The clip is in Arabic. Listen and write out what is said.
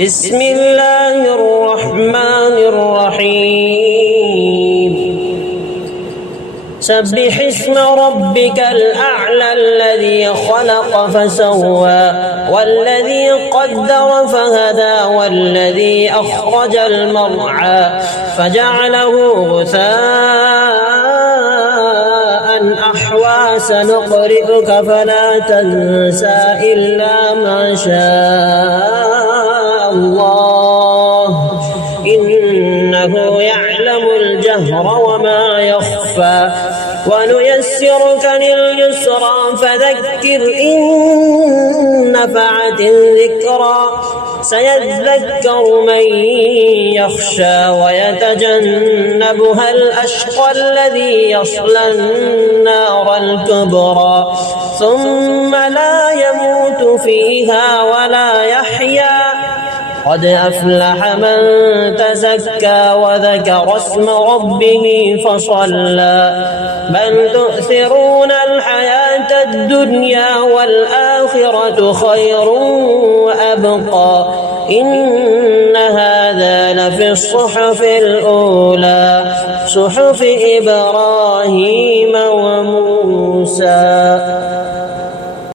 بسم الله الرحمن الرحيم سبح اسم ربك الأعلى الذي خلق فسوى والذي قدر فهدى والذي أخرج المرعى فجعله غثاء أحوى سنقرئك فلا تنسى إلا ما شاء الله إنه يعلم الجهر وما يخفى ونيسرك لليسرى فذكر إن نفعت الذكرى سيذكر من يخشى ويتجنبها الأشقى الذي يصلى النار الكبرى ثم لا يموت فيها ولا يحيا قد أفلح من تزكى وذكر اسم ربه فصلى بل تؤثرون الحياة الدنيا والآخرة خير وأبقى إن هذا لفي الصحف الأولى صحف إبراهيم وموسى.